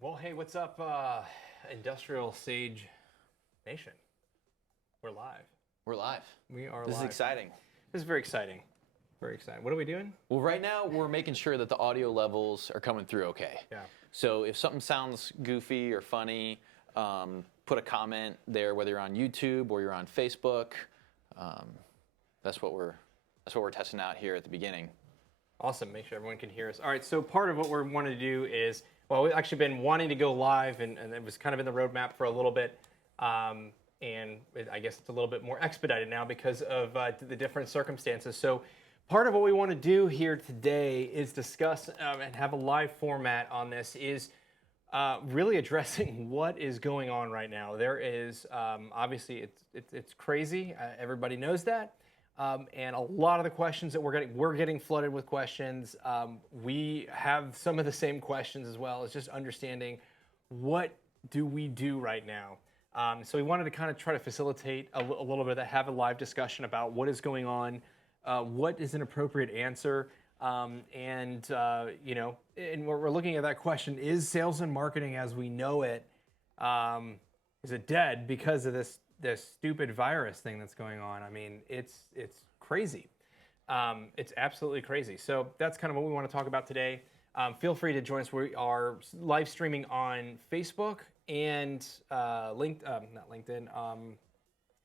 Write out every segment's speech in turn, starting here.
Well, hey, what's up, IndustrialSage Nation? We're live. We're live. We are This live. is exciting. This is very exciting. Very exciting. What are we doing? Well, right now we're making sure that the audio levels are coming through okay. Yeah. So if something sounds goofy or funny, put a comment there, whether you're on YouTube or you're on Facebook. That's what we're testing out here at the beginning. Awesome. Make sure everyone can hear us. All right. So part of what we're wanting to do is, well, we've actually been wanting to go live, and it was kind of in the roadmap for a little bit. I guess it's a little bit more expedited now because of the different circumstances. So part of what we want to do here today is discuss and have a live format on this is really addressing what is going on right now. There is, obviously, it's crazy. Everybody knows that. And a lot of the questions that we're getting flooded with questions. We have some of the same questions as well. It's just understanding what do we do right now. So we wanted to kind of try to facilitate a little bit of that, have a live discussion about what is going on, what is an appropriate answer, and we're looking at that question: is sales and marketing as we know it, is it dead because of this stupid virus thing that's going on? I mean, it's crazy. It's absolutely crazy. So that's kind of what we want to talk about today. Feel free to join us. We are live streaming on Facebook and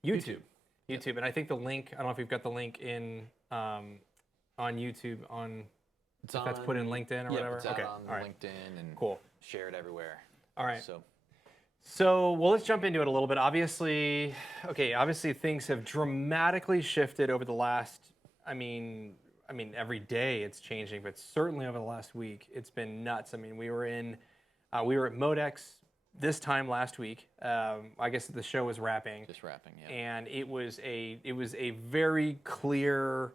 YouTube. YouTube. And I think the link, I don't know if you've got the link in on YouTube that's put in LinkedIn or whatever. It's out on LinkedIn and cool. Share it everywhere. All right. So well, let's jump into it a little bit. Obviously things have dramatically shifted over the last, I mean, every day it's changing, but certainly over the last week, it's been nuts. I mean, we were at Modex this time last week. I guess the show was wrapping. Just wrapping, yeah. And it was a very clear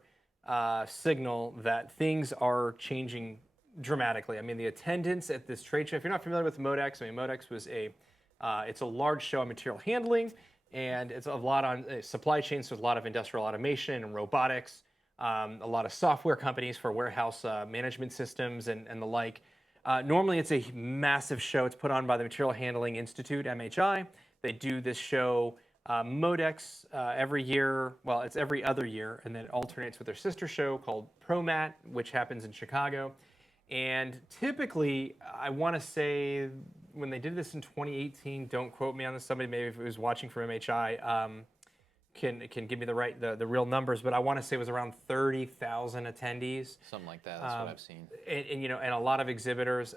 signal that things are changing dramatically. I mean, the attendance at this trade show, if you're not familiar with Modex, Modex was it's a large show on material handling, and it's a lot on supply chains, so a lot of industrial automation and robotics, a lot of software companies for warehouse management systems and the like. Normally, it's a massive show. It's put on by the Material Handling Institute, MHI. They do this show, Modex, every year. Well, it's every other year, and then it alternates with their sister show called ProMat, which happens in Chicago. And typically, I want to say when they did this in 2018, don't quote me on this. Somebody maybe if it was watching from MHI can give me the real numbers, but I want to say it was around 30,000 attendees. Something like that. That's what I've seen. And a lot of exhibitors.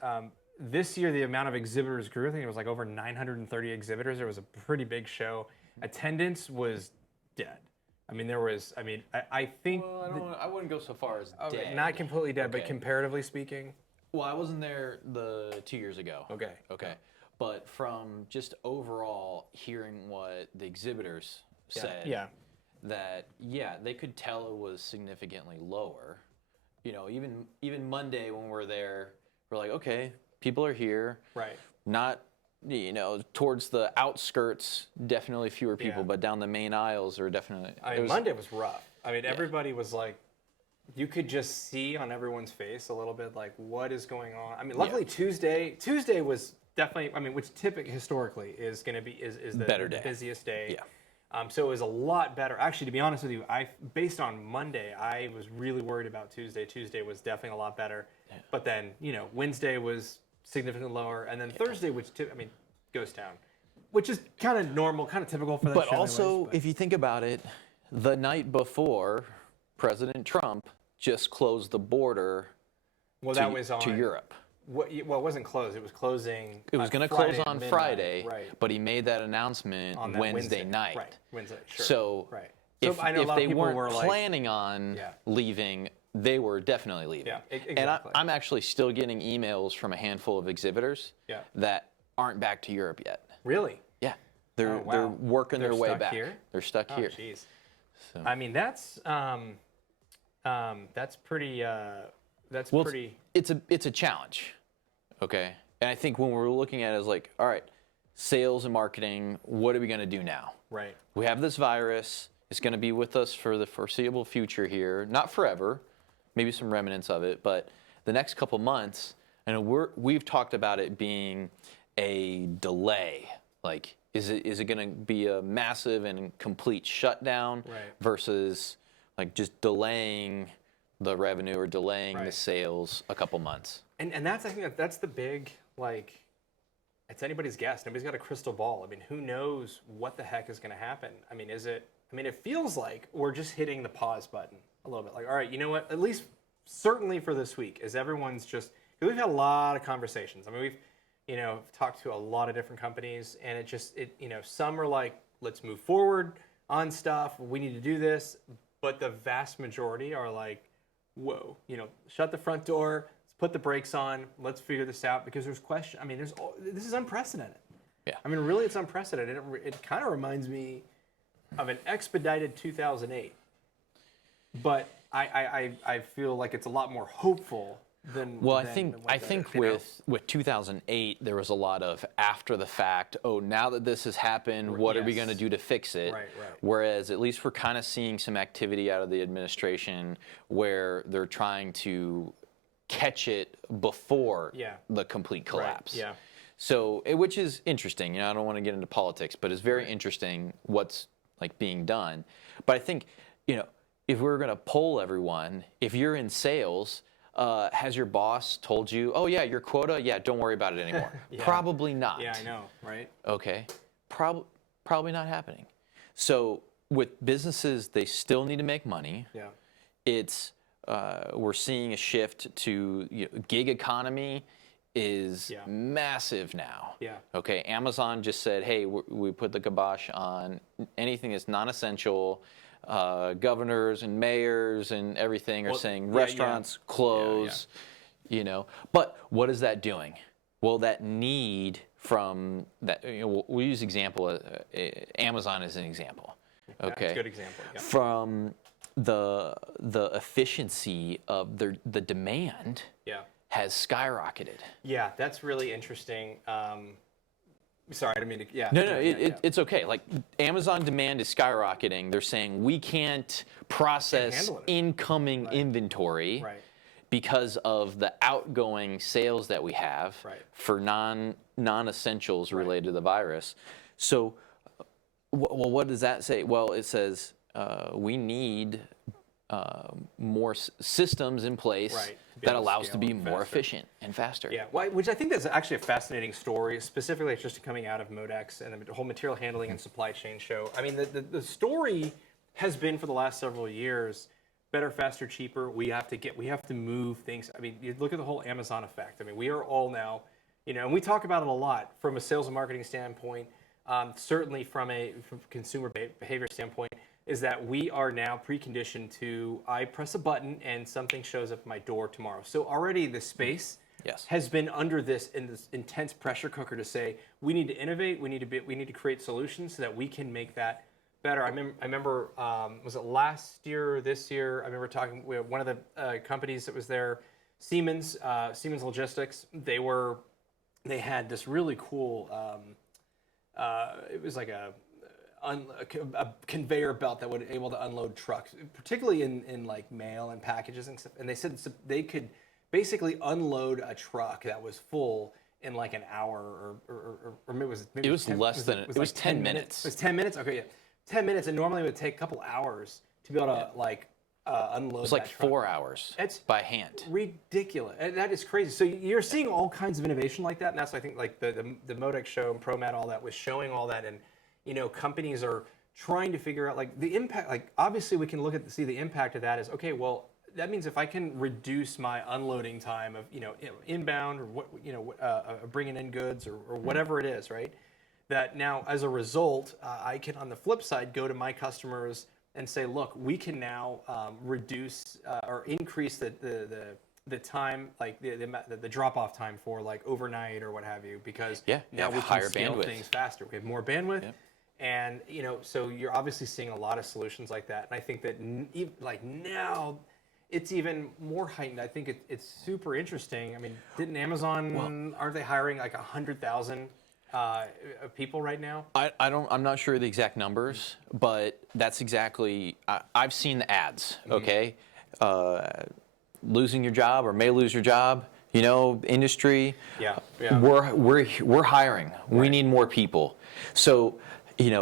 This year, the amount of exhibitors grew. I think it was like over 930 exhibitors. It was a pretty big show. Attendance was dead. I mean, I think. Well, I wouldn't go so far as dead. Not completely dead, but comparatively speaking. Well, I wasn't there the 2 years ago. Okay. But from just overall hearing what the exhibitors said, that they could tell it was significantly lower. Even Monday when we're there, we're like, okay, people are here. Right. Not, towards the outskirts, definitely fewer people, but down the main aisles are definitely. Monday was rough. I mean, everybody was like, you could just see on everyone's face a little bit like what is going on. I mean, luckily Tuesday was definitely, which typically historically is going to be is the busiest day. Yeah. So it was a lot better. Actually, to be honest with you, based on Monday, I was really worried about Tuesday. Tuesday was definitely a lot better. Yeah. But then, Wednesday was significantly lower, and then Thursday, which ghost town, which is kind of normal, kind of typical for that. But also, if you think about it, the night before, President Trump just closed the border to Europe. Well, it wasn't closed. It was closing. It was going to close on Friday, but he made that announcement on Wednesday night. Right, Wednesday, sure. So, if they weren't planning on leaving, they were definitely leaving. Yeah, exactly. And I'm actually still getting emails from a handful of exhibitors that aren't back to Europe yet. Really? Yeah. They're working their way back. Here? They're stuck here. Oh, jeez. So. I mean, that's pretty. Pretty. It's a challenge, okay. And I think when we're looking at it as like, all right, sales and marketing, what are we going to do now? Right. We have this virus. It's going to be with us for the foreseeable future here. Not forever, maybe some remnants of it, but the next couple months, and we've talked about it being a delay. Like, is it going to be a massive and complete shutdown versus like just delaying the revenue or delaying the sales a couple months? And I think that's the big, like, it's anybody's guess. Nobody's got a crystal ball. I mean, who knows what the heck is going to happen? I mean, it feels like we're just hitting the pause button a little bit. Like, all right, you know what? At least certainly for this week, as everyone's just, because we've had a lot of conversations. I mean, we've, talked to a lot of different companies, and some are like, let's move forward on stuff. We need to do this. But the vast majority are like, whoa, shut the front door. Let's put the brakes on. Let's figure this out, because there's question. I mean, this is unprecedented. Yeah. I mean, really, it's unprecedented. It kind of reminds me of an expedited 2008. But I feel like it's a lot more hopeful than. Well, I think with 2008, there was a lot of after the fact. Oh, now that this has happened, what are we going to do to fix it? Right. Whereas at least we're kind of seeing some activity out of the administration where they're trying to catch it before the complete collapse. Right. Yeah. So, which is interesting. I don't want to get into politics, but it's very interesting what's like being done. But I think, if we're going to poll everyone, if you're in sales, has your boss told you, oh yeah, your quota, don't worry about it anymore? Probably not. Yeah, I know, right? Okay, probably not happening. So with businesses, they still need to make money. Yeah. It's we're seeing a shift to gig economy is massive now. Yeah. Okay, Amazon just said, hey, we put the kibosh on anything that's non-essential. Governors and mayors and everything are saying restaurants close, But what is that doing? Well, that need from that, we'll use example, Amazon as an example. Okay. That's a good example. Yeah. From the efficiency of the demand has skyrocketed. Yeah, that's really interesting. Sorry, I didn't mean to. Yeah. No, it's okay. Like Amazon demand is skyrocketing. They're saying we can't process incoming inventory because of the outgoing sales that we have for non-essentials related to the virus. So, well, what does that say? Well, it says we need more systems in place that allow us to be more efficient and faster. Yeah, which I think is actually a fascinating story, specifically it's just coming out of Modex and the whole material handling and supply chain show. I mean, the story has been for the last several years, better, faster, cheaper. We have to move things. I mean, you look at the whole Amazon effect. I mean, we are all now, and we talk about it a lot from a sales and marketing standpoint, certainly from consumer behavior standpoint, is that we are now preconditioned to, I press a button and something shows up at my door tomorrow. So already the space has been under this intense pressure cooker to say, we need to innovate, we need to create solutions so that we can make that better. I remember was it last year or this year? I remember talking with one of the companies that was there, Siemens Logistics. They had this really cool, it was like a conveyor belt that would able to unload trucks, particularly in like mail and packages and stuff. And they said they could basically unload a truck that was full in like an hour or maybe it was 10 less than it was 10 minutes. It was 10 minutes. Okay, yeah, 10 minutes, and normally it would take a couple hours to be able to unload. It's like that truck. 4 hours. It's by hand. Ridiculous. And that is crazy. So you're seeing all kinds of innovation like that, and that's I think like the Modex show and ProMat, all that was showing all that. And companies are trying to figure out like the impact. Like obviously we can look at see the impact of that is okay. Well, that means if I can reduce my unloading time of inbound or bringing in goods or whatever it is, right? That now as a result, I can on the flip side go to my customers and say, look, we can now reduce or increase the time, like the drop off time for like overnight or what have you, because now we can scale things faster. We have more bandwidth. Yeah. And so you're obviously seeing a lot of solutions like that, and I think that like now, it's even more heightened. I think it's super interesting. I mean, didn't Amazon aren't they hiring like 100,000 people right now? I'm not sure of the exact numbers, but that's exactly. I've seen the ads. Okay, losing your job or may lose your job. Industry. Yeah. We're hiring. Right. We need more people. So,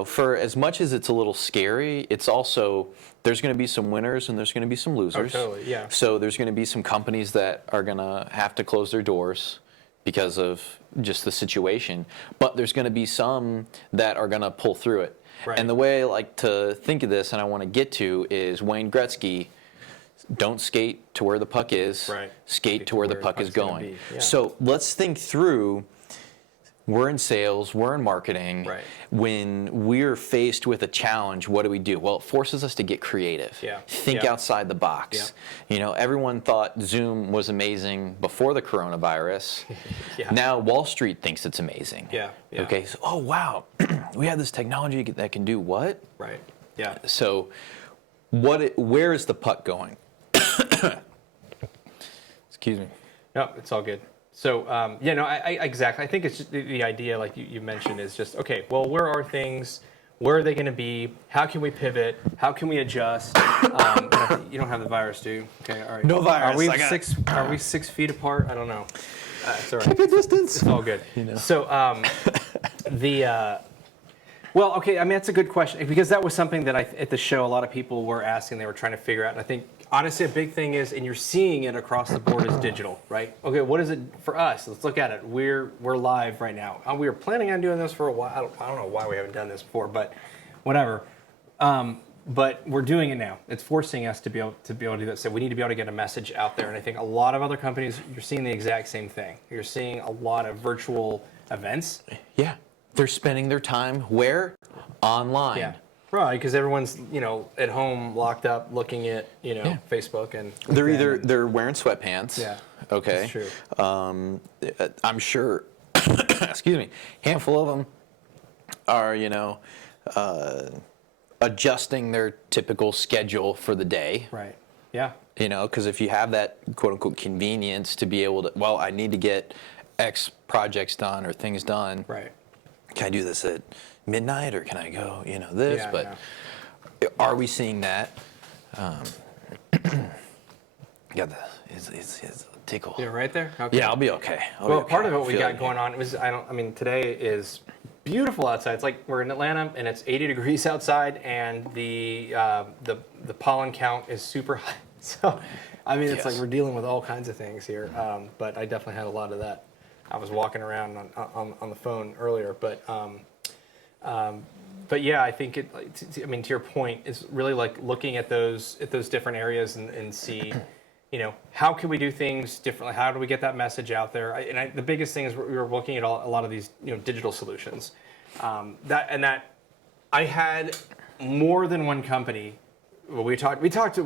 for as much as it's a little scary, it's also there's going to be some winners and there's going to be some losers. Oh, totally. Yeah. So there's going to be some companies that are going to have to close their doors because of just the situation. But there's going to be some that are going to pull through it. Right. And the way I like to think of this and I want to get to is Wayne Gretzky, don't skate to where the puck is, right. skate to where the puck is going. Yeah. So let's think through, we're in sales, we're in marketing. Right. When we're faced with a challenge, what do? Well, it forces us to get creative. Yeah. Think outside the box. Yeah. Everyone thought Zoom was amazing before the coronavirus. Yeah. Now Wall Street thinks it's amazing. Yeah. Okay, so, oh wow, we have this technology that can do what? Right. Yeah. So where is the puck going? Excuse me. No, it's all good. So, I exactly. I think it's just the idea, like you mentioned, is just, okay, well, where are things? Where are they going to be? How can we pivot? How can we adjust? You don't have the virus, do you? Okay, all right. No virus. Are we 6 feet apart? I don't know. It's all right. Keep your distance. It's all good. So, well, okay, I mean, that's a good question, because that was something that at the show, a lot of people were asking, they were trying to figure out. And I think, honestly, a big thing is, and you're seeing it across the board, is digital, right? Okay, what is it for us? Let's look at it. We're live right now. We were planning on doing this for a while. I don't know why we haven't done this before, but whatever. But we're doing it now. It's forcing us to be able to do that. So we need to be able to get a message out there. And I think a lot of other companies, you're seeing the exact same thing. You're seeing a lot of virtual events. Yeah. They're spending their time where? Online. Yeah. Right, because everyone's, at home locked up looking at, Facebook and they're wearing sweatpants. Yeah. Okay. That's true. I'm sure excuse me, handful of them are, adjusting their typical schedule for the day. Right. Yeah. Because if you have that quote unquote convenience to be able to, well, I need to get X projects done or things done. Right. Can I do this at midnight or can I go, this? Yeah, but are we seeing that? Got it's a tickle. Yeah, right there? Okay. Yeah, I'll be okay. Part of what we got going on was, today is beautiful outside. It's like we're in Atlanta and it's 80 degrees outside and the pollen count is super high. So, it's like we're dealing with all kinds of things here. But I definitely had a lot of that. I was walking around on the phone earlier, but yeah, I think to your point, it's really like looking at those different areas and see, how can we do things differently? How do we get that message out there? The biggest thing is we were looking at a lot of these digital solutions. That I had more than one company. Well, we talked to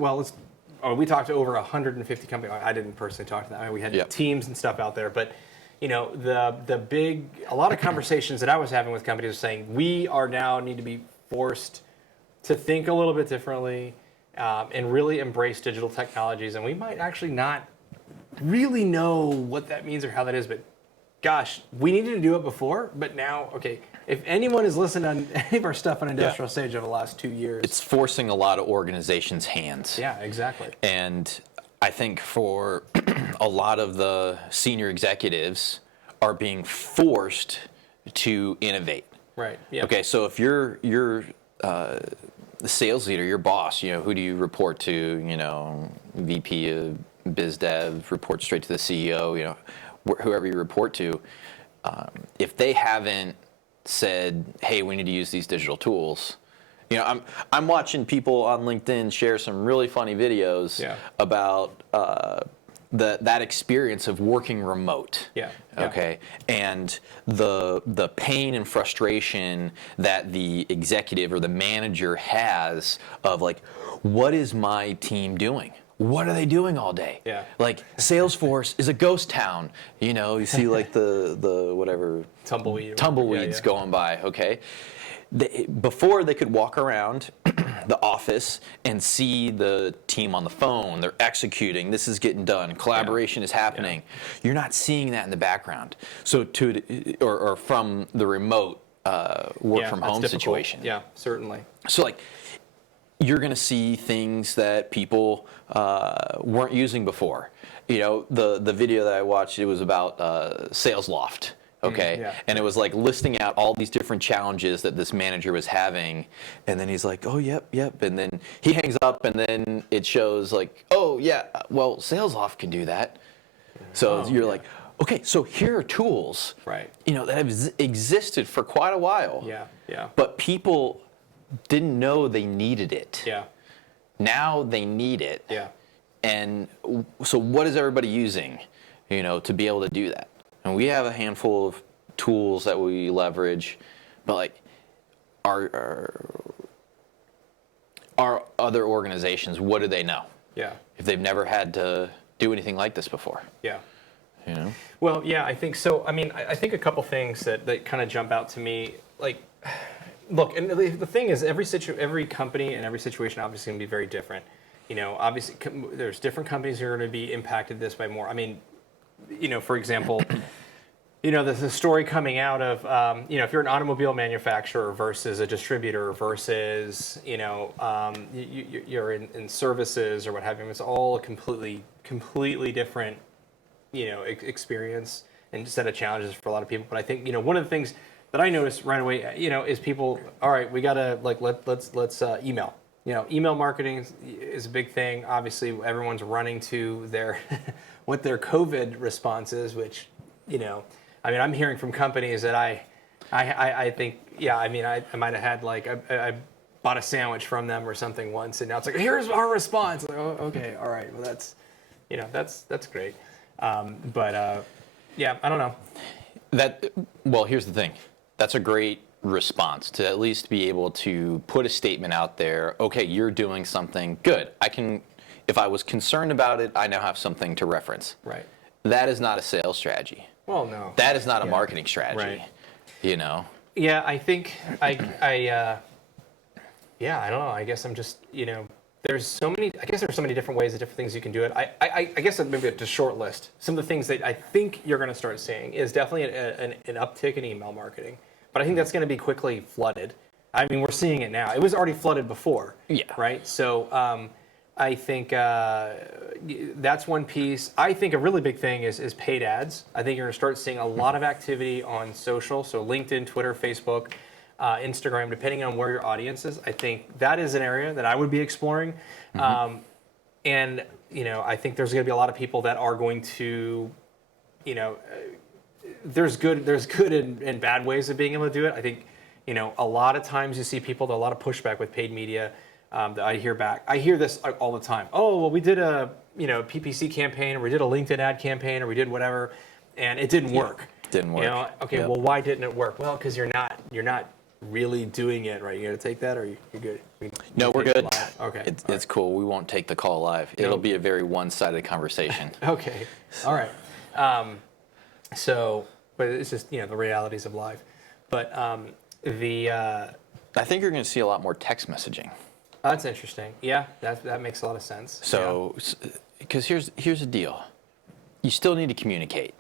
over 150 companies. I didn't personally talk to them. We had teams and stuff out there, but. A lot of conversations that I was having with companies were saying we are now need to be forced to think a little bit differently and really embrace digital technologies. And we might actually not really know what that means or how that is, but gosh, we needed to do it before. But now, okay, if anyone has listened on any of our stuff on IndustrialSage over the last 2 years, it's forcing a lot of organizations' hands. Yeah, exactly. And I think for a lot of the senior executives are being forced to innovate. Right. Yeah. Okay. So if you're the sales leader, your boss, who do you report to? VP of Biz Dev, report straight to the CEO. Whoever you report to. If they haven't said, "Hey, we need to use these digital tools." I'm watching people on LinkedIn share some really funny videos about that experience of working remote. Yeah. Okay. And the pain and frustration that the executive or the manager has of like, what is my team doing? What are they doing all day? Yeah. Like Salesforce is a ghost town. You see like the whatever tumbleweeds going by. Okay. Before they could walk around, the office and see the team on the phone. They're executing. This is getting done. Collaboration is happening. You're not seeing that in the background. So or from the remote work from home situation. Yeah, certainly. So like, you're going to see things that people weren't using before. You know, the video that I watched, it was about Sales Loft. Okay. And it was like listing out all these different challenges that this manager was having. And then he's like, oh, yep. And then he hangs up, and then it shows like, oh, yeah, well, Sales Loft can do that. So you're like, okay, so here are tools, you know, that have existed for quite a while. But people didn't know they needed it. Now they need it. And so what is everybody using, you know, to be able to do that? And we have a handful of tools that we leverage, but like our other organizations, what do they know? If they've never had to do anything like this before. You know? Well, yeah, I think so. I mean, I think a couple things that kind of jump out to me, like, look, and the thing is, every company and every situation obviously going to be very different. You know, obviously, there's different companies who are going to be impacted this by more. I mean, you know, for example, you know, there's a story coming out of, you know, if you're an automobile manufacturer versus a distributor versus, you know, you're in services or what have you, it's all a completely different, you know, experience and set of challenges for a lot of people. But I think, you know, one of the things that I noticed right away, you know, is people, all right, we got to, like, let's email. You know, email marketing is a big thing. Obviously, everyone's running to their what their COVID response is, which, you know, I mean, I'm hearing from companies that I think, yeah, I mean, I might have had like I bought a sandwich from them or something once, and now it's like, here's our response. Like, oh, okay, all right, well, that's, you know, that's great, but yeah, I don't know. Well, here's the thing. That's a great response to at least be able to put a statement out there. Okay, you're doing something good. If I was concerned about it, I now have something to reference. That is not a sales strategy. Well, no. That is not a marketing strategy. You know. Yeah, I think yeah, I don't know. I guess I'm just, you know, there's so many different ways, different things you can do it. I guess maybe to short list some of the things that I think you're going to start seeing is definitely an uptick in email marketing. But I think that's going to be quickly flooded. I mean, we're seeing it now. It was already flooded before. Right? So I think that's one piece. I think a really big thing is paid ads. I think you're going to start seeing a lot of activity on social. So LinkedIn, Twitter, Facebook, Instagram, depending on where your audience is. I think that is an area that I would be exploring. And, you know, I think there's going to be a lot of people that are going to, you know, there's good and bad ways of being able to do it. I think, you know, a lot of times you see people, a lot of pushback with paid media that I hear back. I hear this all the time. Oh, well, we did a, you know, PPC campaign, or we did a LinkedIn ad campaign, or we did whatever, and it didn't work. Didn't work. You know, okay, well, why didn't it work? Well, because you're not really doing it right. You got to take that, or you're good. No, we're good. Okay, it's cool. We won't take the call live. It'll be a very one-sided conversation. Okay, all right. So, but it's just, you know, the realities of life. But I think you're going to see a lot more text messaging. That's interesting. Yeah, that makes a lot of sense. So, because here's the deal, you still need to communicate.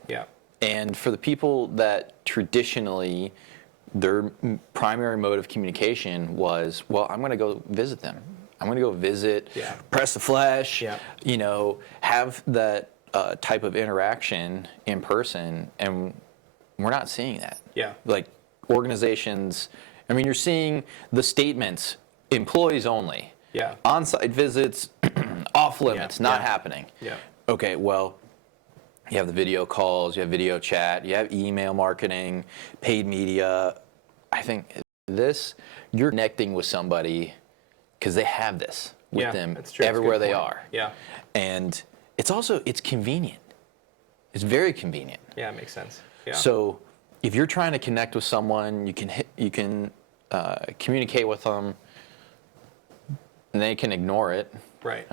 And for the people that traditionally their primary mode of communication was, well, I'm going to go visit them. I'm going to go visit, press the flesh, you know, have that type of interaction in person, and we're not seeing that. Like organizations, I mean, you're seeing the statements, employees only. On-site visits, off limits, not happening. Okay, well, you have the video calls, you have video chat, you have email marketing, paid media. I think you're connecting with somebody because they have this with them everywhere they are. And it's convenient. It's very convenient. Yeah, it makes sense. So if you're trying to connect with someone, you can communicate with them, and they can ignore it.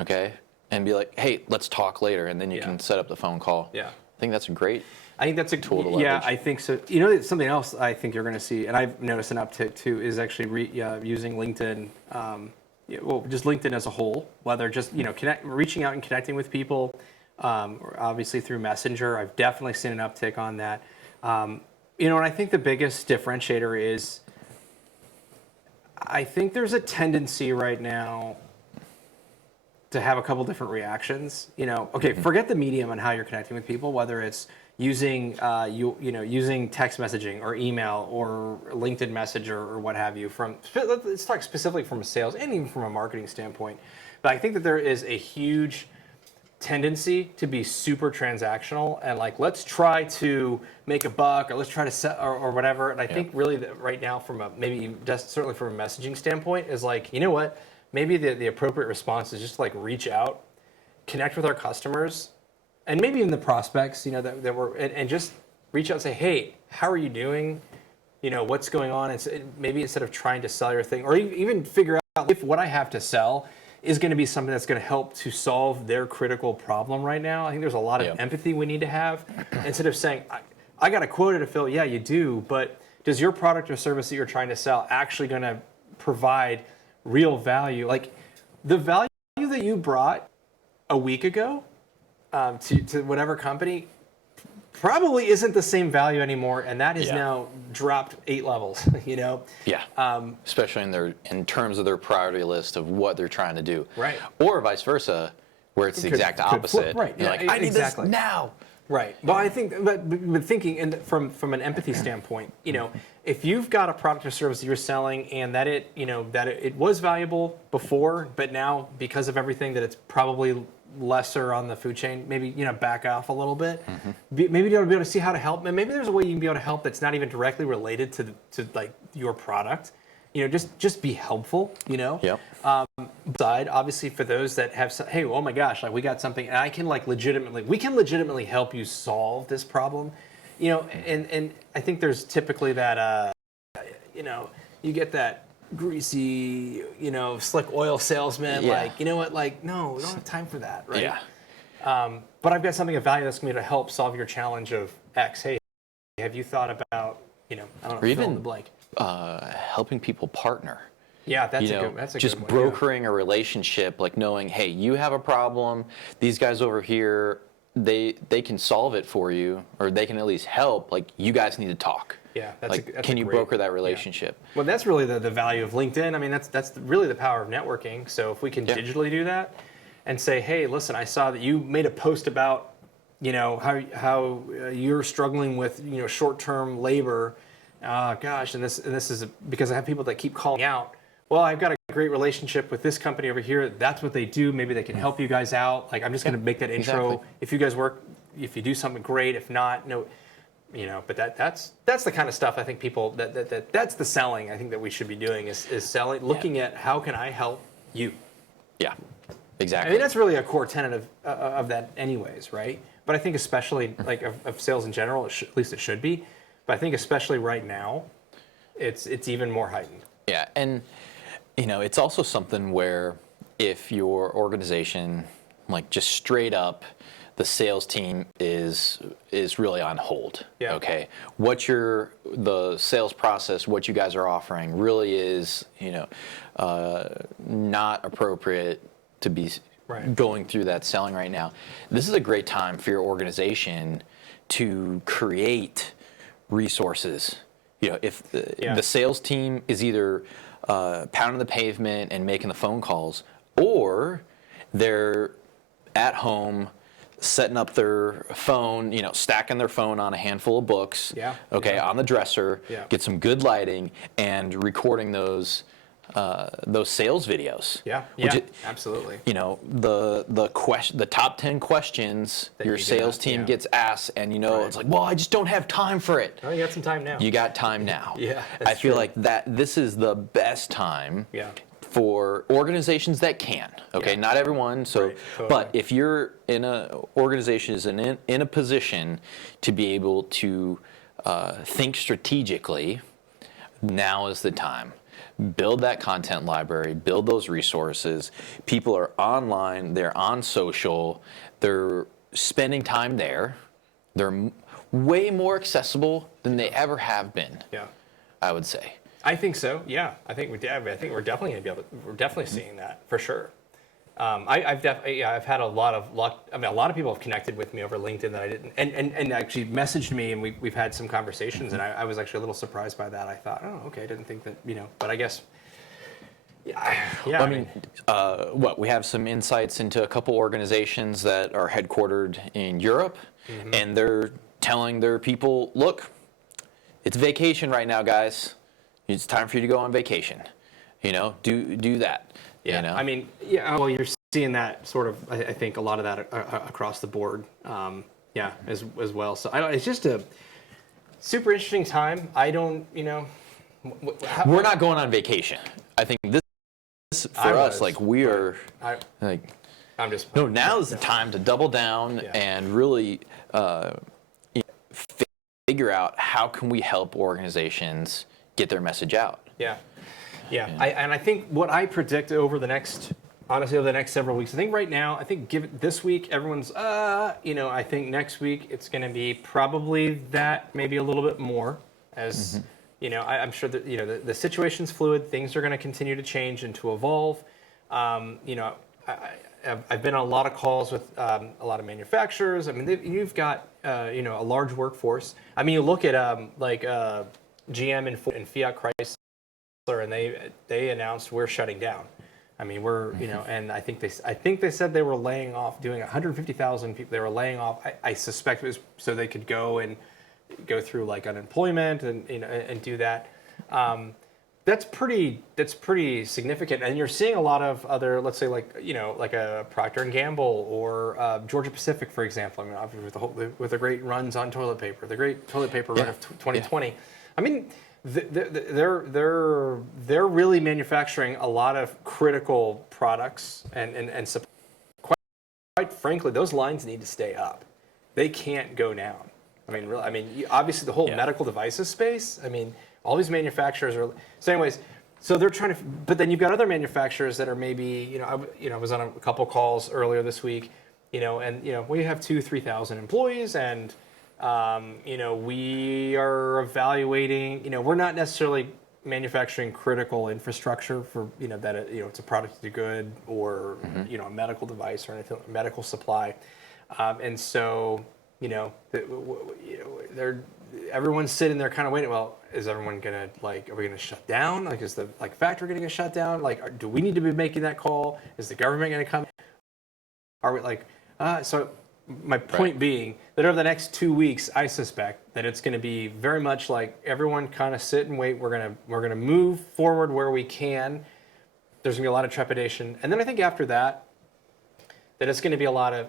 Okay, and be like, hey, let's talk later, and then you can set up the phone call. I think that's a great. I think that's a tool to leverage. Yeah, I think so. You know, something else I think you're going to see, and I've noticed an uptick too, is actually using LinkedIn well, just LinkedIn as a whole, whether just, reaching out and connecting with people, or obviously through Messenger. I've definitely seen an uptick on that. And I think the biggest differentiator is, I think there's a tendency right now to have a couple different reactions. Okay, forget the medium on how you're connecting with people, whether it's using using text messaging or email or LinkedIn Messenger or what have you. Let's talk specifically from a sales and even from a marketing standpoint. But I think that there is a huge tendency to be super transactional and like, let's try to make a buck, or let's try to sell, or whatever. And I think really that right now, from a maybe just certainly from a messaging standpoint, is like, you know what? Maybe the appropriate response is just to like reach out, connect with our customers, and maybe even the prospects, that were, and just reach out and say, hey, how are you doing? What's going on? It's maybe instead of trying to sell your thing, or even figure out if what I have to sell is going to be something that's going to help to solve their critical problem right now. I think there's a lot of empathy we need to have, instead of saying, I got a quota to fill. Yeah, you do, but does your product or service that you're trying to sell actually going to provide real value? Like the value that you brought a week ago to whatever company probably isn't the same value anymore, and that is now dropped 8 levels. Yeah. Especially in terms of their priority list of what they're trying to do. Right. Or vice versa, where it's the exact opposite. Right. You're like, I need this now. Right. Well, I think, but thinking from an empathy standpoint, if you've got a product or service that you're selling and that it was valuable before, but now because of everything that it's probably lesser on the food chain, maybe back off a little bit. Maybe you'll be able to see how to help, and maybe there's a way you can be able to help that's not even directly related to like your product. Just be helpful. Yep. Side, obviously, for those that have hey, oh my gosh, like we got something, and we can legitimately help you solve this problem. And I think there's typically that you get that greasy, slick oil salesman, like, you know what, like, no, we don't have time for that, right? Yeah. But I've got something of value that's going to help solve your challenge of X. Hey, have you thought about, I don't know, or even fill in the blank. Helping people partner. Yeah, that's just good one, brokering a relationship, like knowing, hey, you have a problem, these guys over here, they can solve it for you, or they can at least help. Like, you guys need to talk. Yeah, can you broker that relationship? Yeah. Well, that's really the value of LinkedIn. I mean, that's really the power of networking. So if we can digitally do that, and say, hey, listen, I saw that you made a post about, how you're struggling with short-term labor. Gosh, and this is because I have people that keep calling out. Well, I've got a great relationship with this company over here. That's what they do. Maybe they can help you guys out. Like, I'm just going to make that intro. Exactly. If you guys work, if you do something great. If not, no. But that's the kind of stuff I think people that's the selling I think that we should be doing is selling, looking at how can I help you. Yeah, exactly. I mean, that's really a core tenet of that anyways, right? But I think especially like of sales in general, at least it should be. But I think especially right now, it's even more heightened. Yeah, and it's also something where if your organization, like, just straight up, the sales team is really on hold. Yeah. Okay. The sales process, what you guys are offering, really is not appropriate to be going through that selling right now. This is a great time for your organization to create resources. If the sales team is either pounding the pavement and making the phone calls, or they're at home setting up their phone, stacking their phone on a handful of books, on the dresser, get some good lighting, and recording those sales videos. Absolutely. The top 10 questions that your sales team gets asked, and it's like, well, I just don't have time for it. Oh, you got some time now. You got time now. Yeah, I feel like this is the best time. For organizations that can, not everyone. So, totally. But if you're in a organization is in a position to be able to think strategically, now is the time. Build that content library, build those resources. People are online, they're on social, they're spending time there. They're way more accessible than they ever have been. Yeah, I would say. I think so. Yeah, I think we're definitely going to be able. We're definitely seeing that for sure. I've had a lot of luck. I mean, a lot of people have connected with me over LinkedIn that I didn't, and actually messaged me, and we've had some conversations, and I was actually a little surprised by that. I thought, oh, okay, I didn't think that, but I guess. Yeah. I mean, we have some insights into a couple organizations that are headquartered in Europe, and they're telling their people, look, it's vacation right now, guys. It's time for you to go on vacation. Do that. Yeah. I mean, well, you're seeing that sort of, I think, a lot of that across the board. As well. So it's just a super interesting time. I don't, we're not going on vacation. I think this for us, like we are, I'm just no. Now is the time to double down and really figure out how can we help organizations get their message out. Yeah. I think what I predict over the next several weeks, I think right now, this week everyone's, I think next week it's going to be probably that, maybe a little bit more, as I'm sure that the situation's fluid. Things are going to continue to change and to evolve. I've been on a lot of calls with a lot of manufacturers. I mean, you've got a large workforce. I mean, you look at GM and Fiat Chrysler, and they announced we're shutting down. I mean, we're and I think they said they were laying off, doing 150,000 people. They were laying off. I suspect it was so they could go through like unemployment and do that. That's pretty significant. And you're seeing a lot of other, let's say like a Procter and Gamble or Georgia Pacific, for example. I mean, obviously with the great runs on toilet paper, the great toilet paper run of 2020. Yeah. I mean, they're really manufacturing a lot of critical products and quite frankly, those lines need to stay up. They can't go down. I mean, really. I mean, obviously the whole medical devices space. I mean, all these manufacturers are. So, anyways, so they're trying to. But then you've got other manufacturers that are maybe. I was on a couple calls earlier this week. We have 2,000-3,000 employees, and we are evaluating. We're not necessarily manufacturing critical infrastructure for that it's a product to good or a medical device or anything, medical supply, and so. Everyone's sitting there kind of waiting. Well, is everyone gonna are we gonna shut down? Like, is the factory gonna get shut down? Like, do we need to be making that call? Is the government gonna come? Are we so? My point being that over the next 2 weeks, I suspect that it's gonna be very much like everyone kind of sit and wait. We're gonna move forward where we can. There's gonna be a lot of trepidation, and then I think after that, that it's gonna be a lot of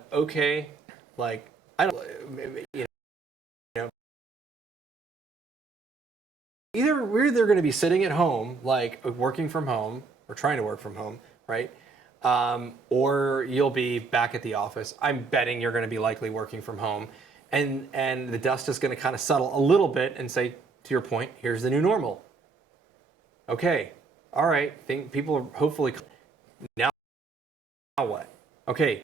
we're either going to be sitting at home, working from home or trying to work from home, right? Or you'll be back at the office. I'm betting you're going to be likely working from home, and the dust is going to kind of settle a little bit and say, to your point, here's the new normal. Okay, all right. Think people are hopefully now what? Okay.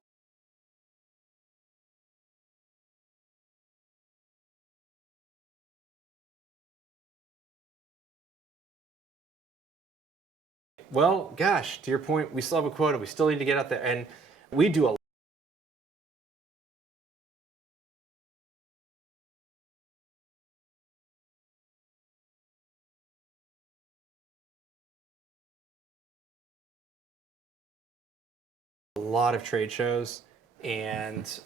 Well, gosh, to your point, we still have a quota. We still need to get out there. And we do a lot of trade shows, and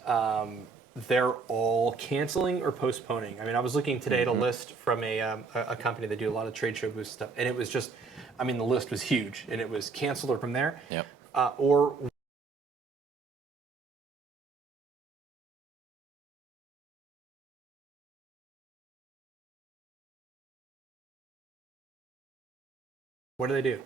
they're all canceling or postponing. I mean, I was looking today at a list from a company that do a lot of trade show booth stuff, and it was just, I mean, the list was huge, and it was canceled or from there. Yep. Or what do they do?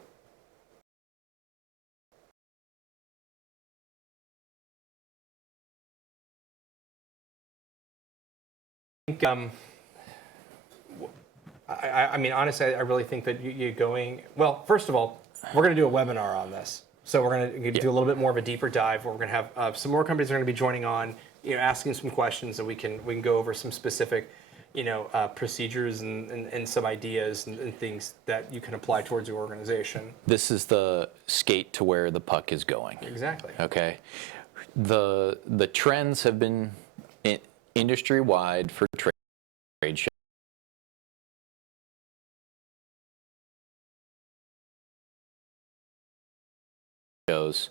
I mean, honestly, I really think that you're going. Well, first of all, we're going to do a webinar on this, so we're going to do a little bit more of a deeper dive. Where we're going to have some more companies are going to be joining on, asking some questions, and we can go over some specific, procedures and some ideas and things that you can apply towards your organization. This is the skate to where the puck is going. Exactly. Okay. The trends have been industry-wide for trade shows.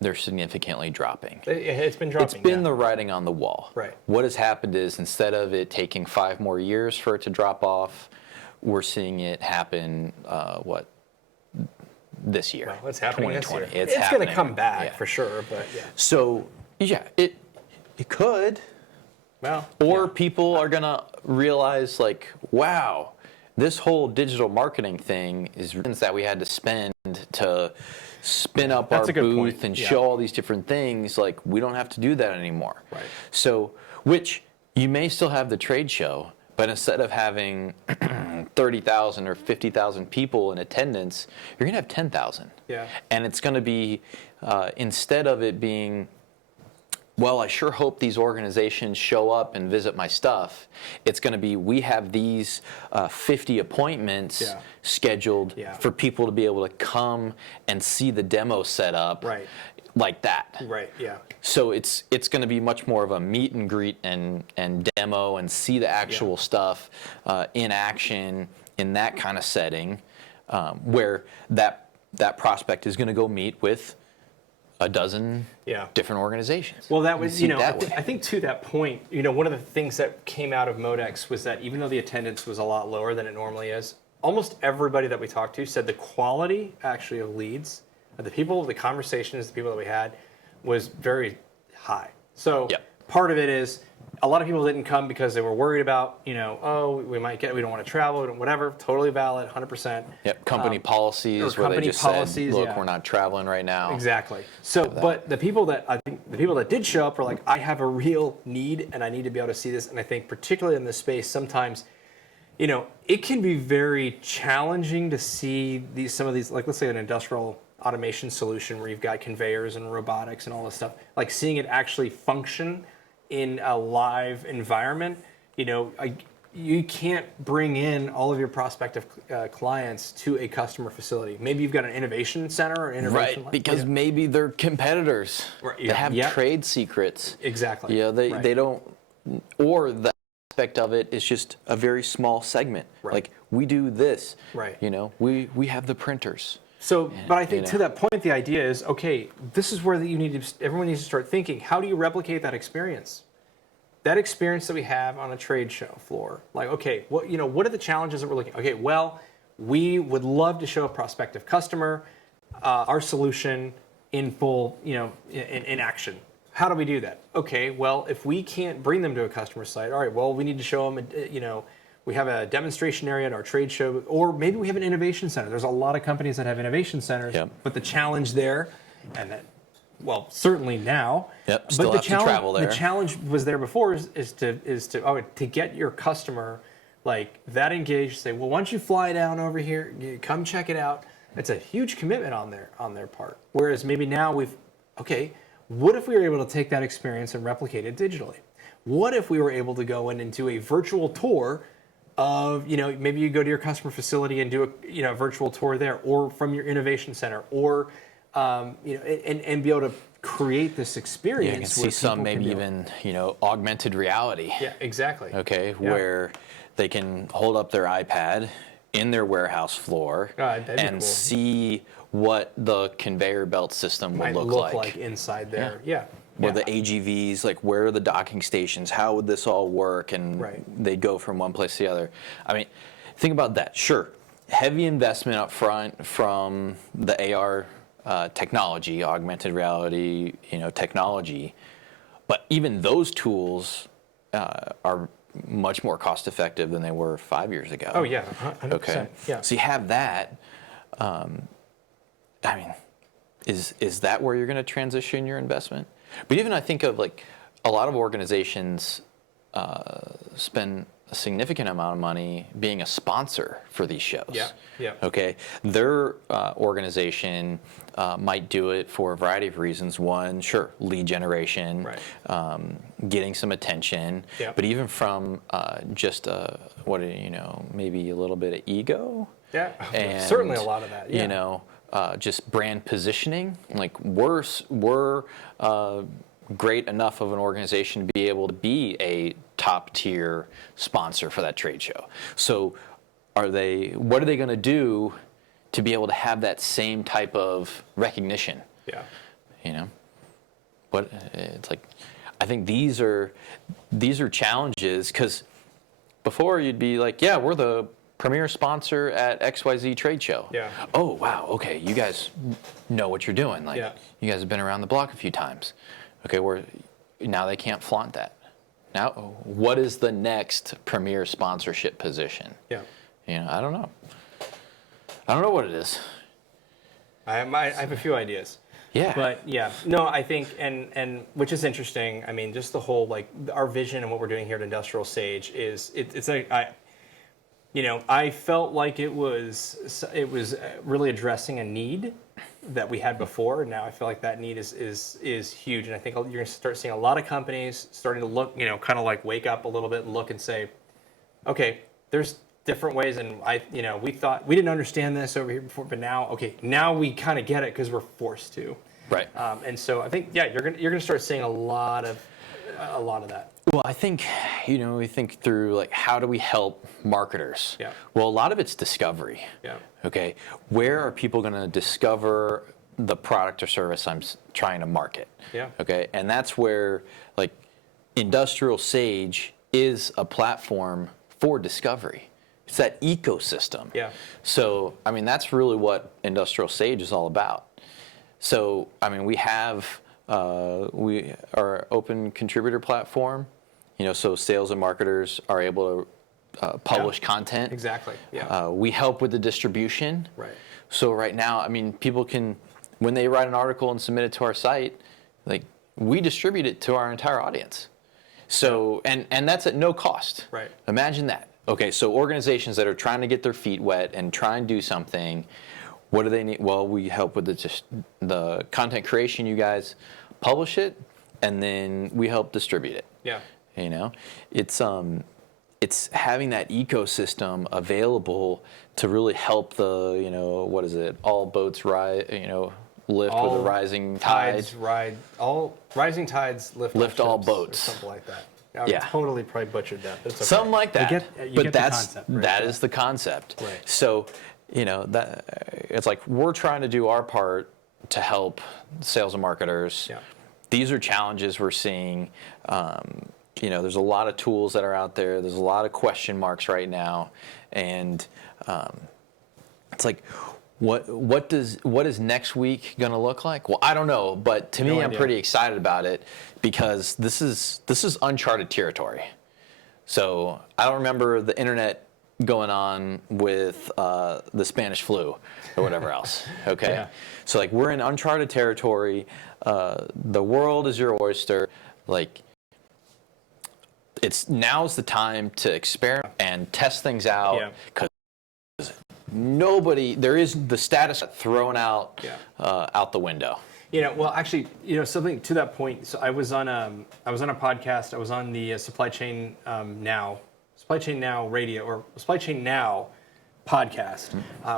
They're significantly dropping. It's been dropping. It's been the writing on the wall. Right. What has happened is instead of it taking 5 more years for it to drop off, we're seeing it happen, this year. Well, it's happening this year. It's going to come back for sure, but yeah. So, yeah, it could. Well, or people are going to realize, like, wow, this whole digital marketing thing is that we had to spend to spin up our booth and show all these different things. Like, we don't have to do that anymore. Right. So, which you may still have the trade show, but instead of having 30,000 or 50,000 people in attendance, you're going to have 10,000. Yeah. And it's going to be, instead of it being, well, I sure hope these organizations show up and visit my stuff, it's going to be, we have these 50 appointments scheduled for people to be able to come and see the demo set up like that. Right, yeah. So it's going to be much more of a meet and greet and demo and see the actual stuff in action in that kind of setting, where that prospect is going to go meet with a dozen different organizations. Well, that was, I think to that point, one of the things that came out of Modex was that even though the attendance was a lot lower than it normally is, almost everybody that we talked to said the quality actually of leads, the people, the conversations, the people that we had was very high. So part of it is a lot of people didn't come because they were worried about, we don't want to travel, whatever. Totally valid, 100%. Yep. Company policies where they just said, look, we're not traveling right now. Exactly. So, but the people that did show up were like, I have a real need and I need to be able to see this. And I think particularly in this space, sometimes, it can be very challenging to see some of these, like let's say an industrial automation solution where you've got conveyors and robotics and all this stuff, like seeing it actually function in a live environment. You can't bring in all of your prospective clients to a customer facility. Maybe you've got an innovation center or innovation lab. Because maybe they're competitors that have trade secrets. Exactly. They don't, or the aspect of it is just a very small segment. Like, we do this. Right. We have the printers. So, but I think to that point, the idea is, okay, this is where everyone needs to start thinking, how do you replicate that experience? That experience that we have on a trade show floor. Like, okay, what are the challenges that we're looking at? Okay, well, we would love to show a prospective customer our solution in full, in action. How do we do that? Okay, well, if we can't bring them to a customer site, all right, well, we need to show them, we have a demonstration area at our trade show, or maybe we have an innovation center. There's a lot of companies that have innovation centers, but the challenge there, and that, well, certainly now, still have to travel there. The challenge was there before is to get your customer like that engaged. Say, well, why don't you fly down over here, come check it out. It's a huge commitment on their part. Whereas maybe now what if we were able to take that experience and replicate it digitally? What if we were able to go into a virtual tour of, maybe you go to your customer facility and do a virtual tour there, or from your innovation center, or and be able to create this experience. Yeah, you can see some maybe even augmented reality. Yeah, exactly. Okay, where they can hold up their iPad in their warehouse floor and see what the conveyor belt system would look like inside there. Yeah. Or the AGVs, like where are the docking stations? How would this all work? And they'd go from one place to the other. I mean, think about that. Sure, heavy investment up front from the AR technology, augmented reality, technology. But even those tools are much more cost effective than they were 5 years ago. Oh yeah, 100%. Okay. Yeah. So you have that. Is that where you're going to transition your investment? But even I think of like a lot of organizations spend significant amount of money being a sponsor for these shows. Yeah. Yeah. Okay. Their organization might do it for a variety of reasons. One, sure, lead generation, right. Getting some attention, yeah. but even from just maybe a little bit of ego. Yeah. And, certainly a lot of that. Yeah. You know, just brand positioning. Like we're great enough of an organization to be able to be a top tier sponsor for that trade show. So what are they going to do to be able to have that same type of recognition? Yeah. You know, but it's like, I think these are challenges, because before you'd be like, yeah, we're the premier sponsor at XYZ trade show. Yeah. Oh, wow. Okay. You guys know what you're doing. Like, yeah. You guys have been around the block a few times. Okay. Now they can't flaunt that. Now, what is the next premier sponsorship position? Yeah. You know, I don't know. I don't know what it is. I have a few ideas. Yeah. But yeah, no, I think, and which is interesting. I mean, just the whole, like, our vision and what we're doing here at IndustrialSage is, it's like, I felt like it was really addressing a need that we had before. Now I feel like that need is huge, and I think you're going to start seeing a lot of companies starting to look, kind of like wake up a little bit and look and say, okay, there's different ways, and we thought we didn't understand this over here before, but now we kind of get it because we're forced to. Right. And so I think, yeah, you're gonna start seeing a lot of that. Well, I think, we think through, like, how do we help marketers? Yeah. Well, a lot of it's discovery. Yeah. Okay. Where are people going to discover the product or service I'm trying to market? Yeah. Okay. And that's where, like, IndustrialSage is a platform for discovery. It's that ecosystem. Yeah. So, I mean, that's really what IndustrialSage is all about. So, I mean, we have our open contributor platform, so sales and marketers are able to publish content. Exactly. Yeah. We help with the distribution. Right. So right now, I mean, people can, when they write an article and submit it to our site, like, we distribute it to our entire audience. So, and that's at no cost. Right. Imagine that. Okay, so organizations that are trying to get their feet wet and try and do something, what do they need? Well, we help with the content creation. You guys publish it, and then we help distribute it. Yeah. It's having that ecosystem available to really help the, what is it? All boats rise, lift with the rising tides. Rising tides lift all boats. Or something like that. Yeah. I totally probably butchered that. That's okay. Something like that. You get the concept, right? That is the concept. Right. So, that it's like we're trying to do our part to help sales and marketers. Yeah. These are challenges we're seeing. There's a lot of tools that are out there. There's a lot of question marks right now, and it's like, what is next week going to look like? Well, I don't know, but to me, I'm pretty excited about it, because this is uncharted territory. So I don't remember the internet going on with the Spanish flu or whatever else. Okay, yeah. So, like, we're in uncharted territory. The world is your oyster. Like, now's the time to experiment and test things out, because there is the status thrown out out the window. Well, actually, something to that point. So I was on a podcast. I was on the Supply Chain Now radio, or Supply Chain Now podcast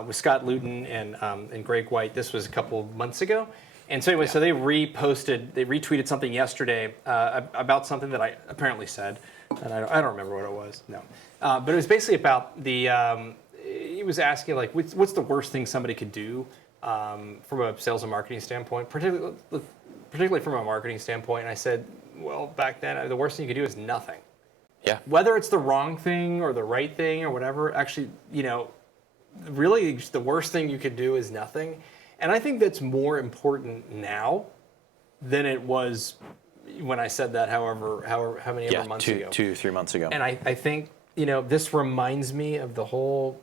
with Scott Luton and Greg White. This was a couple months ago. And so anyway, so they retweeted something yesterday about something that I apparently said, and I don't remember what it was. No, but it was basically about he was asking, like, what's the worst thing somebody could do from a sales and marketing standpoint, particularly from a marketing standpoint. And I said, well, back then, the worst thing you could do is nothing. Yeah. Whether it's the wrong thing or the right thing or whatever, actually, really the worst thing you could do is nothing. And I think that's more important now than it was when I said that, how many months ago. 2-3 months ago. And I think, this reminds me of the whole,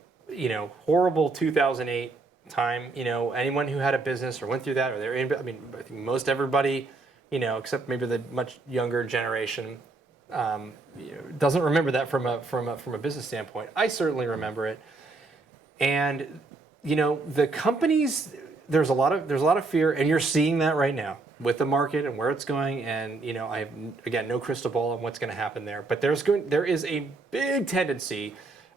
horrible 2008 time. Anyone who had a business or went through that, or I think most everybody, except maybe the much younger generation, doesn't remember that from a business standpoint. I certainly remember it. And the companies, there's a lot of fear, and you're seeing that right now with the market and where it's going. And I have, again, no crystal ball on what's going to happen there, but there is a big tendency,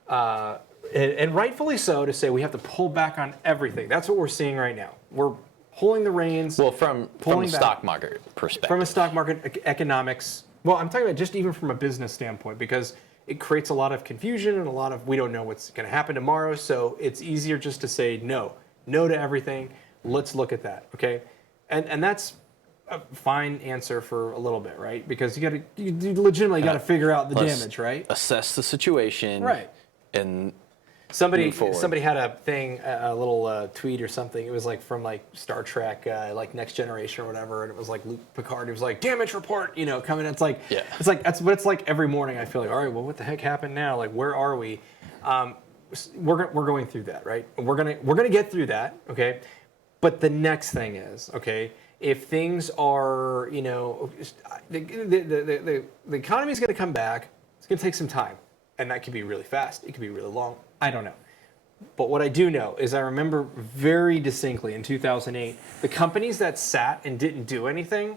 and rightfully so, to say we have to pull back on everything. That's what we're seeing right now. We're pulling the reins. Well, from a stock market perspective. From a stock market economics. Well, I'm talking about just even from a business standpoint, because it creates a lot of confusion and we don't know what's going to happen tomorrow. So it's easier just to say no to everything. Let's look at that, okay? And that's a fine answer for a little bit, right? Because you legitimately got to figure out the damage, right? Assess the situation, right? And somebody had a thing, a little tweet or something. It was like from Star Trek, like Next Generation or whatever, and it was like Luke Picard. He was like, "Damage report," coming. It's like, that's what it's like every morning. I feel like, all right, well, what the heck happened now? Like, where are we? We're going through that, right? We're gonna get through that, okay? But the next thing is, okay, if things are, the economy is going to come back. It's going to take some time, and that could be really fast. It could be really long. I don't know. But what I do know is I remember very distinctly in 2008, the companies that sat and didn't do anything,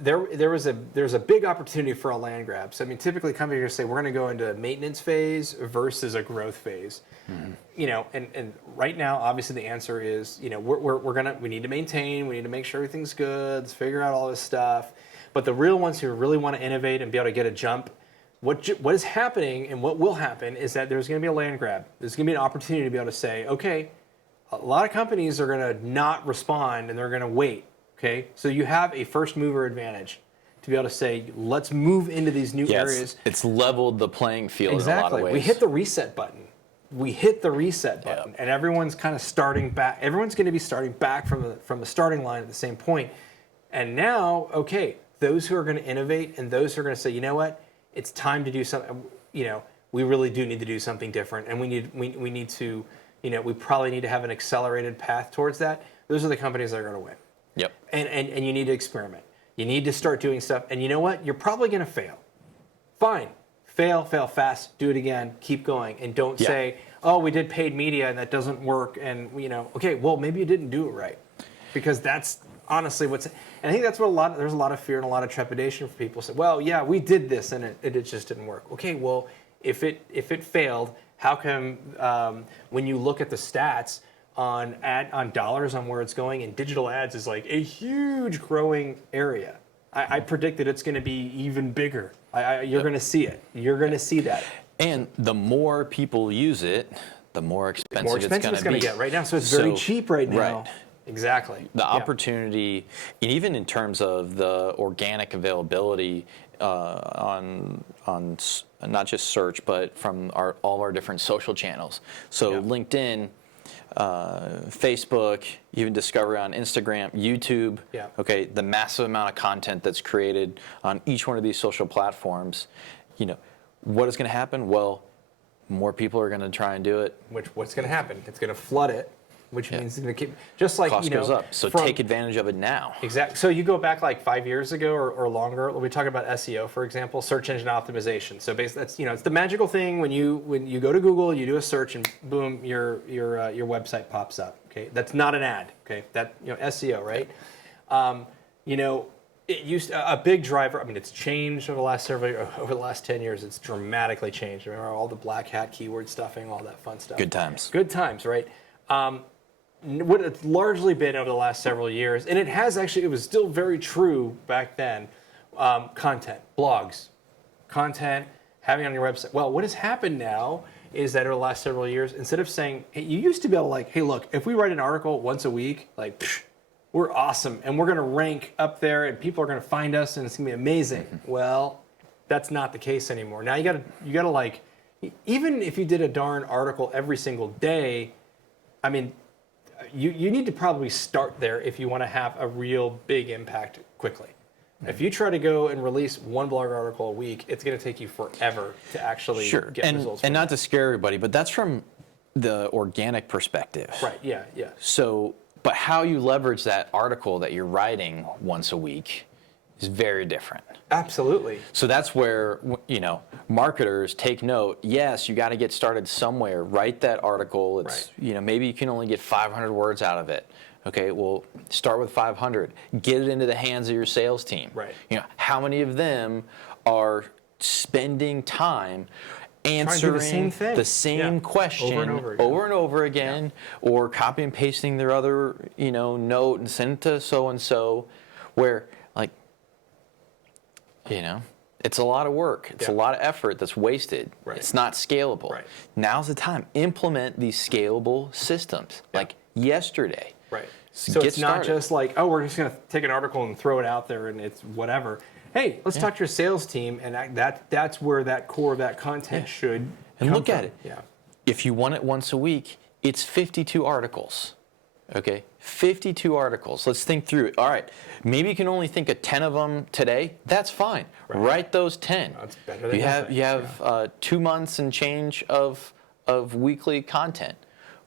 there was a big opportunity for a land grab. So I mean, typically companies are going to say we're going to go into a maintenance phase versus a growth phase. Mm-hmm. And right now, obviously, the answer is we need to maintain, we need to make sure everything's good, let's figure out all this stuff. But the real ones who really want to innovate and be able to get a jump, what is happening and what will happen is that there's going to be a land grab. There's going to be an opportunity to be able to say, okay, a lot of companies are going to not respond and they're going to wait. Okay, so you have a first mover advantage to be able to say, let's move into these new areas. It's leveled the playing field in a lot of ways. We hit the reset button. And everyone's kind of starting back. Everyone's going to be starting back from the starting line at the same point. And now, okay, those who are going to innovate and those who are going to say, you know what, it's time to do something. We really do need to do something different, and we need to, we probably need to have an accelerated path towards that. Those are the companies that are going to win. Yep. And you need to experiment. You need to start doing stuff. And you know what? You're probably going to fail. Fine. Fail fast. Do it again. Keep going. And don't say, oh, we did paid media and that doesn't work. And, okay, well, maybe you didn't do it right. Because that's honestly and I think that's what there's a lot of fear and a lot of trepidation for people. Say, well, yeah, we did this and it just didn't work. Okay, well, if it failed, how come when you look at the stats, on dollars on where it's going, and digital ads is like a huge growing area. I predict that it's going to be even bigger. You're going to see it. You're going to see that. And the more people use it, the more expensive it's going to get right now. So it's very cheap right now. Right. Exactly. The opportunity, and even in terms of the organic availability on not just search, but from all of our different social channels. So LinkedIn, Facebook, even discover on Instagram, YouTube. Yeah. Okay, the massive amount of content that's created on each one of these social platforms. What is going to happen? Well, more people are going to try and do it. What's going to happen? It's going to flood it, which means it's going to keep just like cost goes up. So take advantage of it now. Exactly. So you go back like 5 years ago or longer. We talk about SEO, for example, search engine optimization. So basically, that's it's the magical thing when you go to Google, you do a search, and boom, your website pops up. Okay, that's not an ad. Okay, that SEO, right? It used a big driver. I mean, it's changed over the last 10 years. It's dramatically changed. Remember all the black hat keyword stuffing, all that fun stuff. Good times. Good times, right? What it's largely been over the last several years, and it was still very true back then, content, blogs, content, having on your website. Well, what has happened now is that over the last several years, instead of saying, hey, you used to be able to hey, look, if we write an article once a week, we're awesome, and we're going to rank up there, and people are going to find us, and it's going to be amazing. Well, that's not the case anymore. Now you got to even if you did a darn article every single day, I mean, you need to probably start there if you want to have a real big impact quickly. If you try to go and release one blog article a week, it's going to take you forever to actually get results. And not to scare everybody, but that's from the organic perspective. Right, yeah. So, but how you leverage that article that you're writing once a week is very different. Absolutely. So that's where, marketers take note. Yes, you got to get started somewhere. Write that article. It's, maybe you can only get 500 words out of it. Okay, well, start with 500. Get it into the hands of your sales team. Right. How many of them are spending time answering the same question over and over again, or copy and pasting their other, note and send it to so-and-so, where, it's a lot of work. It's a lot of effort that's wasted. It's not scalable. Now's the time. Implement these scalable systems, like yesterday. So it's not just like, oh, we're just going to take an article and throw it out there and it's whatever. Hey, let's talk to your sales team, and that's where that core of that content should and come look from. at it. If you want it once a week, it's 52 articles. Okay, 52 articles. Let's think through it. All right, maybe you can only think of 10 of them today. That's fine. Write those 10. That's better than you have 2 months and change of weekly content.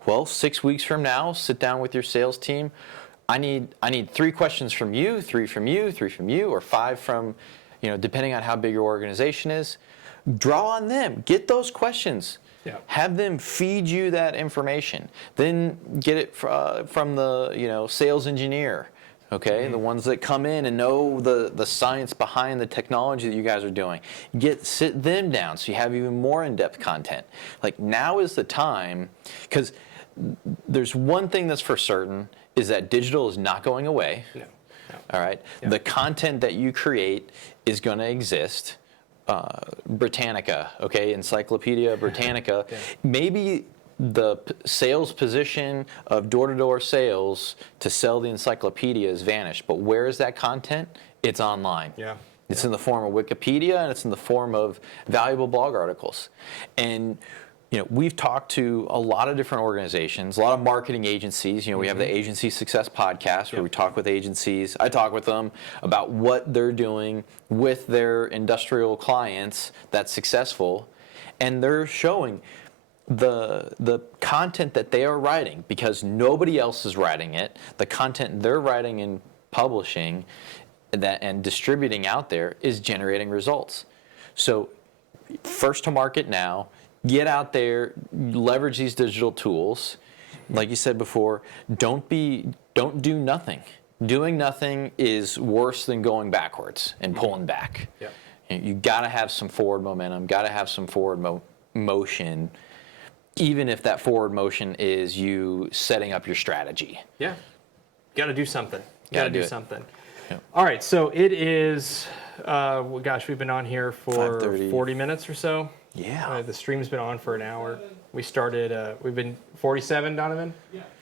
Well, 6 weeks from now, sit down with your sales team. I need 3 questions from you, 3 from you, 3 from you, or 5 from, depending on how big your organization is. Draw on them. Get those questions. Have them feed you that information. Then get it from the sales engineer. Okay, the ones that come in and know the science behind the technology that you guys are doing. Sit them down so you have even more in-depth content. Like, now is the time, because there's one thing that's for certain, is that digital is not going away. No. All right. The content that you create is going to exist. Britannica, okay, Encyclopedia Britannica. Maybe the sales position of door-to-door sales to sell the encyclopedia has vanished, but where is that content? It's online. It's in the form of Wikipedia, and it's in the form of valuable blog articles. And we've talked to a lot of different organizations, a lot of marketing agencies. We have the Agency Success podcast where we talk with agencies. I talk with them about what they're doing with their industrial clients that's successful, and they're showing the content that they are writing, because nobody else is writing it. The content they're writing and publishing and distributing out there is generating results. So first to market now. Get out there, leverage these digital tools. Like you said before, don't do nothing. Doing nothing is worse than going backwards and pulling back. You got to have some forward momentum, got to have some forward motion, even if that forward motion is you setting up your strategy. Got to do something. Got to do something. All right, so it is, we've been on here for 40 minutes or so. The stream's been on for an hour. We started, we've been 47, Donovan?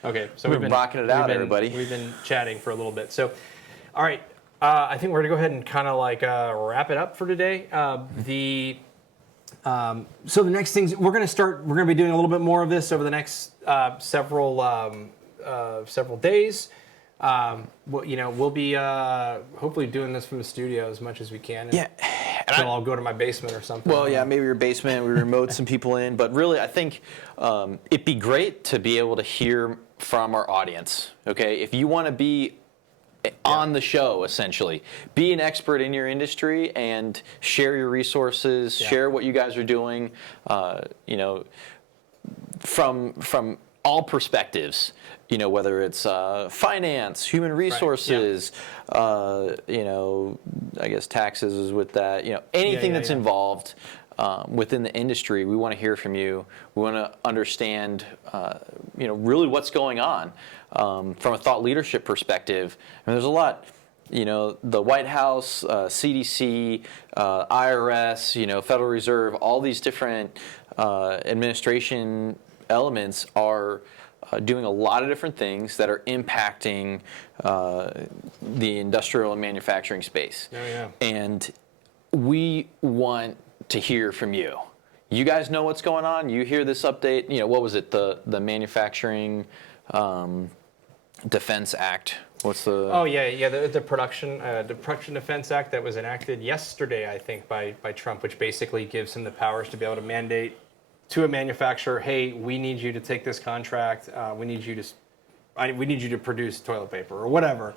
Okay, so we've been rocking it out, everybody. We've been chatting for a little bit. So, all right, I think we're gonna go ahead and kind of wrap it up for today. So the next things, we're gonna be doing a little bit more of this over the next several days. We'll be hopefully doing this from the studio as much as we can. So I'll go to my basement or something. Well, maybe your basement. We remote some people in, but really, I think it'd be great to be able to hear from our audience. Okay, if you want to be on the show, essentially, be an expert in your industry and share your resources, share what you guys are doing. From all perspectives. Whether it's finance, human resources, I guess taxes is with that. Anything that's involved within the industry, we want to hear from you. We want to understand, really what's going on from a thought leadership perspective. I mean, there's a lot. The White House, CDC, IRS, Federal Reserve, all these different administration elements are doing a lot of different things that are impacting the industrial and manufacturing space. And we want to hear from you. You guys know what's going on. You hear this update. What was it? The Manufacturing Defense Act. What's the? Oh the Production Defense Act that was enacted yesterday, I think, by Trump, which basically gives him the powers to be able to mandate to a manufacturer, hey, we need you to take this contract. We need you to produce toilet paper or whatever.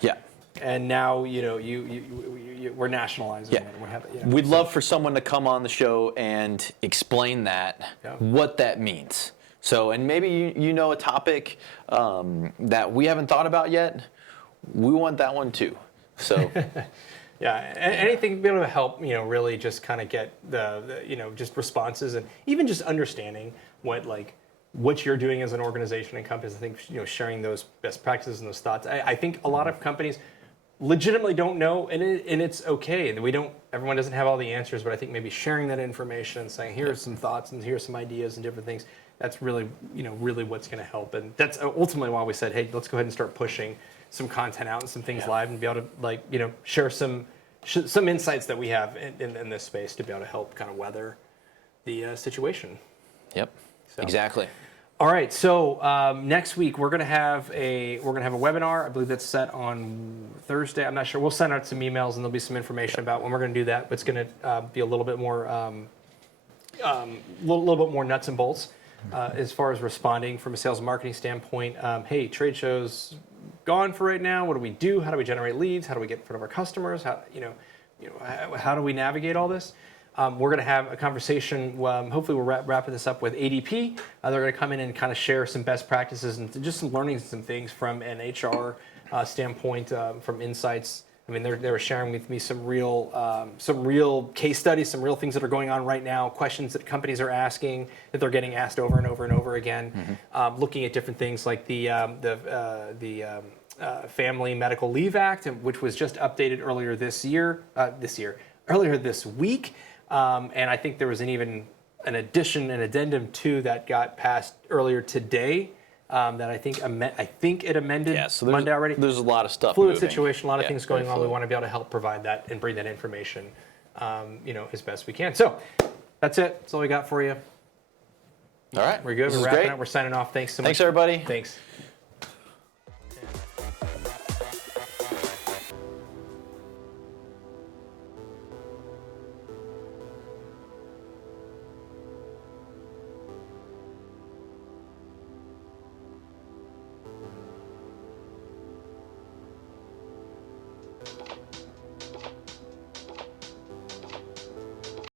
and now we're nationalizing it. We'd love for someone to come on the show and explain that, what that means. So, and maybe you know a topic that we haven't thought about yet. We want that one too. So, anything to be able to help, really just kind of get the just responses and even just understanding what you're doing as an organization and companies. I think sharing those best practices and those thoughts. I think a lot of companies legitimately don't know, and it's okay. Everyone doesn't have all the answers, but I think maybe sharing that information and saying, here are some thoughts and here's some ideas and different things. That's really, really what's going to help. And that's ultimately why we said, hey, let's go ahead and start pushing some content out and some things live and be able to share some insights that we have in this space to be able to help kind of weather the situation. Yep. So. Exactly. All right. So next week we're gonna have a webinar. I believe that's set on Thursday. I'm not sure. We'll send out some emails and there'll be some information about when we're gonna do that. But it's gonna be a little bit more little bit more nuts and bolts as far as responding from a sales and marketing standpoint. Hey, trade shows gone for right now. What do we do? How do we generate leads? How do we get in front of our customers? How do we navigate all this? We're going to have a conversation. Hopefully, we're wrapping this up with ADP. They're going to come in and kind of share some best practices and just some learnings and some things from an HR standpoint, from insights. I mean, they were sharing with me some real case studies, some real things that are going on right now, questions that companies are asking that they're getting asked over and over and over again. Looking at different things like the Family Medical Leave Act, which was just updated earlier this week. And I think there was an addendum to that got passed earlier today that I think it amended Monday already. There's a lot of stuff. Fluid situation, a lot of things going on. We want to be able to help provide that and bring that information, as best we can. So that's it. That's all we got for you. All right. We're good. We're wrapping up. We're signing off. Thanks so much. Thanks, everybody. Thanks.